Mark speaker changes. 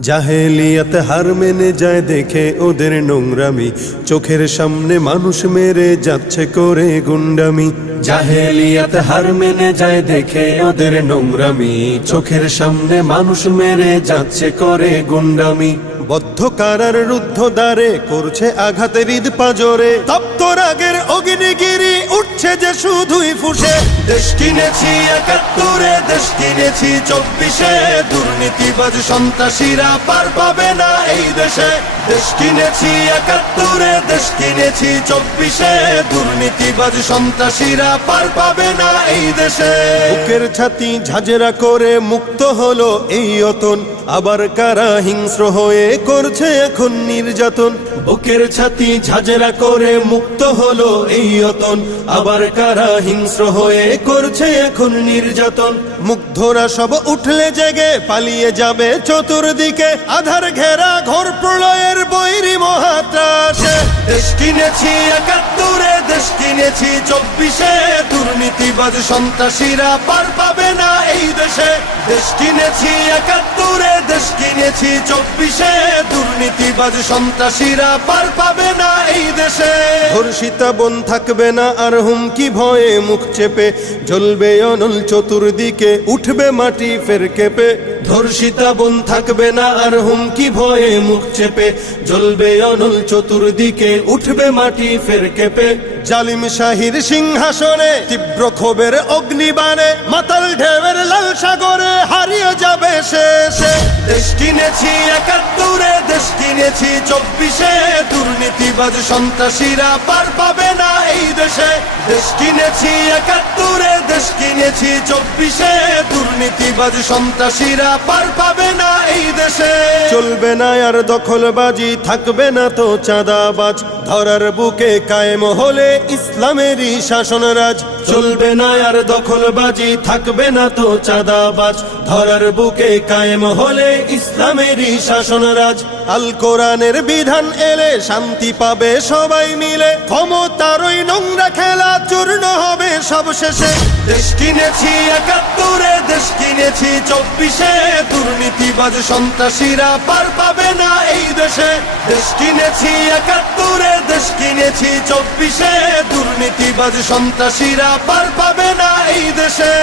Speaker 1: জাহেলিয়াত হার মেনে যায় দেখে ওদের নোংরামি। চোখের সামনে মানুষ মেরে যাচ্ছে করে গুন্ডামি। জাহেলিয়াত হার মেনে যায় দেখে ওদের নোংরামি। চোখের সামনে মানুষ মেরে যাচ্ছে করে গুন্ডামি। বদ্ধ কারার রুদ্ধ দ্বারে করছে আঘাতের ঈদ পাজরে। তপ্ত রাগের অগ্নিগিরি উঠছে যে শুধুই ফুসে। দেশ কিনেছি একাত্তরে, দেশ কিনেছি চব্বিশে। দুর্নীতিবাজ সন্ত্রাসীরা পার পাবে না এই দেশে। দেশ কিনেছি একাত্তরে, দেশ কিনেছি চব্বিশে। দুর্নীতিবাজ সন্ত্রাসীরা পার পাবে না এই দেশে। বুকের ছাতি ঝাঁঝরা করে মুক্ত হলো এই অতন। আবার কারা হিংস্র হয়ে করছে এখন নির্যাতন? বুকের ছাতি ঝাঁঝরা করে মুক্ত হলো এই অতন। আবার কারা হিংস্র হয়ে করছে এখন নির্যাতন? মুগ্ধরা সব উঠলে জেগে, পালিয়ে যাবে চতুর্দিকে। আধার ঘেরা ঘর প্রলয়ের দেশ কিনেছি একাত্তরে দেশ কিনেছি চব্বিশে দুর্নীতিবাজ সন্ত্রাসীরা পার পাবে না। দেশে দেশ কিনেছি একাত্তরে, দেশ কিনেছি চব্বিশে। দুর্নীতিবাজ সন্ত্রাসীরা পার পাবে না এই দেশে। ধর্ষিতা বন থাকবে না আর হুমকি ভয়ে মুখ চেপে। জ্বলবে অনল চতুর্দিকে, উঠবে মাটি ফের কেঁপে। ধর্ষিতা বন থাকবে না আর হুমকি ভয়ে মুখ চেপে। জ্বলবে অনল চতুর্দিকে, উঠবে মাটি ফের কেঁপে। জালিম শাহির সিংহাসনে তীব্র ক্ষোভের অগ্নিবাণে মাতাল কিনেছি একাত্তরে, দেশ কিনেছি চব্বিশে। দুর্নীতিবাজ সন্ত্রাসীরা পার পাবে না এই দেশে। দেশ কিনেছি একাত্তরে, দেশ কিনেছি চব্বিশে। দুর্নীতিবাজ সন্ত্রাসীরা পার পাবে না এই দেশে। চলবে না আর দখলবাজি, থাকবে না তো চাঁদাবাজ। ধরার বুকে কায়েম হলে ইসলামেরই শাসনরাজ। চলবে না আর দখলবাজি, থাকবে না তো চাঁদাবাজ। ধরার বুকে কায়েম হলে ইসলামেরই শাসনরাজ। আল কোরআনের বিধান এলে শান্তি পাবে সবাই মিলে। ক্ষমতার ওই নোংরা খেলা চূর্ণ হবে সব শেষে দেশ কিনেছি একাত্তরে, দেশ কিনেছি চব্বিশে। দুর্নীতিবাজ সন্ত্রাসীরা পার পাবে না এই দেশে দেশ কিনেছি একাত্তরে দেশ কিনেছি চব্বিশে। দুর্নীতিবাজ সন্ত্রাসীরা পার পাবে না এই দেশে।